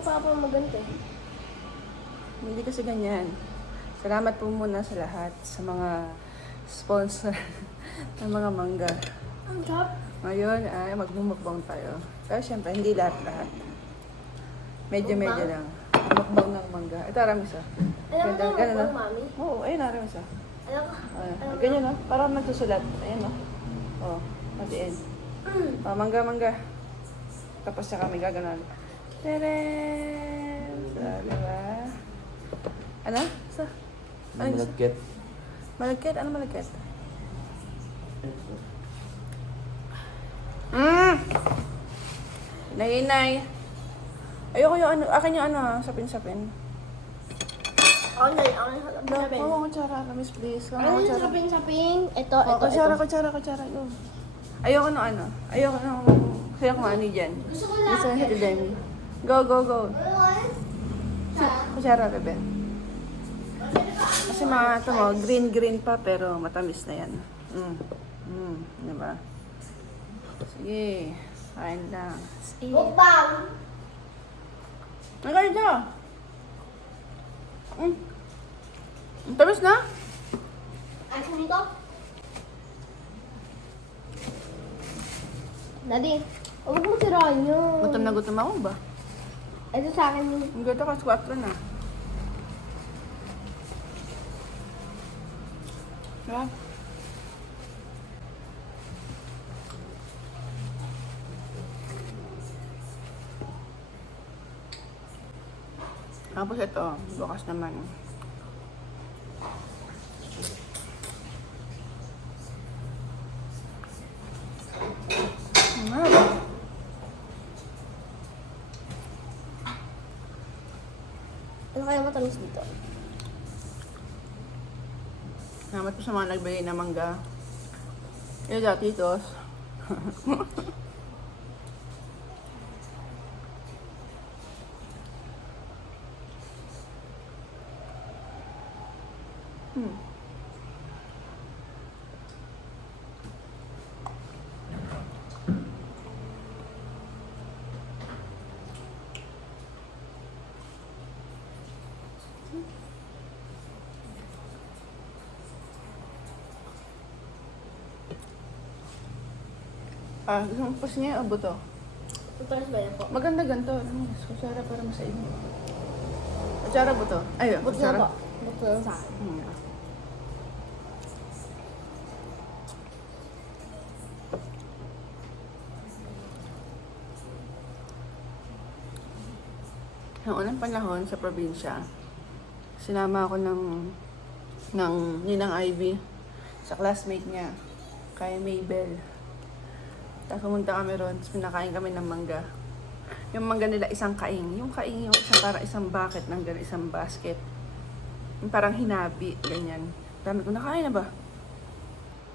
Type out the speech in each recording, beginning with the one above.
ng papa maganda eh. Hindi kasi ganyan. Salamat po muna sa lahat, sa mga sponsor ng mga mangga. Ang sarap. Ngayon ay magbumukbang tayo. Pero syempre, hindi lahat-lahat. Medyo-medyo lang. Mukbang ng mangga. Ito, aramis ah. Alam mo Ganun, na ah. mami? Oo, ayun, aramis ah. Alam ko. Ganyan no? Parang nagsusulat. Ayan no? Oh, matiin. Oh, mangga, mangga. Tapos siya kami gaganon. Tadam! So, diba? Ano? Sa? Ano gusto? Malagkit. Malagkit? Ano malagkit? Nay. Ayoko yung ano, akin yung ano, sapin-sapin. Online. Oo, kutsara, kamis please. Ano yung Kutsara. saping-saping? Ito. Kutsara. Go. Ayoko nung ano. Ayoko nung... Kaya kung ano dyan. Gusto ko Gusto lang. na si Demi. Go. Kutsara, bebe. Kasi mga ito mo, green pa pero matamis na yan. Diba? Sige. Kain lang. Sige. Mukbang. Nagalit ka. Ang tamis na? Asan nito? Daddy, huwag mo sirahan yun. Gutom na gutom ako ba? Ito sa akin yun. Ang gutom kasi 4 na. Diba? Tapos ito, bukas naman. Ano kaya matamis dito? Salamat po sa mga nagbigay ng mangga. Yung titos. Gusto mo pas niya o buto? Paparas ba yan po? Maganda ganito. Kutsara para masain. Kutsara buto. Ay, Buto kutsara. na po. Buto na sa akin. Noong unang panahon sa probinsya, sinama ako ng Ninang Ivy sa classmate niya, kay Maybell. Tapos pumunta kami ron, tapos pinakain kami ng mangga. Yung mangga nila isang kaing. Yung kaing yung isang parang isang bucket ng gano'n, isang basket. Yung parang hinabi, ganyan. Dami ko, nakain na ba?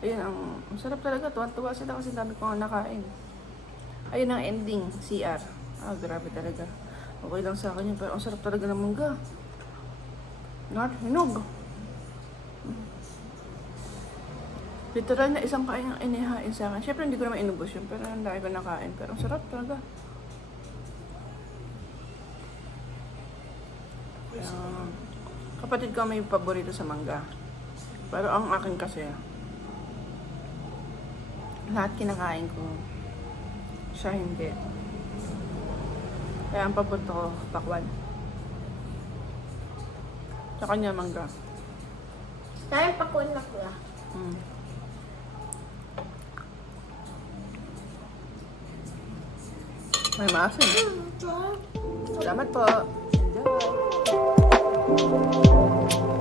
Ayun, ang sarap talaga. Tuwan-tuwa sila kasi dami ko nga nakain. Ayun ang ending, CR. Grabe talaga. Okay lang sa akin yun, pero ang sarap talaga ng mangga. Hinog. Literal na isang kain ang inihain sa akin. Siyempre hindi ko naman inubos yun, pero ang dami ko nakain. Pero ang sarap talaga. Kapatid ko may paborito sa mangga. Pero ang akin kasi, lahat kinakain ko. Siya hindi. Kaya ang paborito ko, pakwan. Sa kanya, mangga. Tayo pakuin na ko lang. May maasin. Salamat po. Enjoy.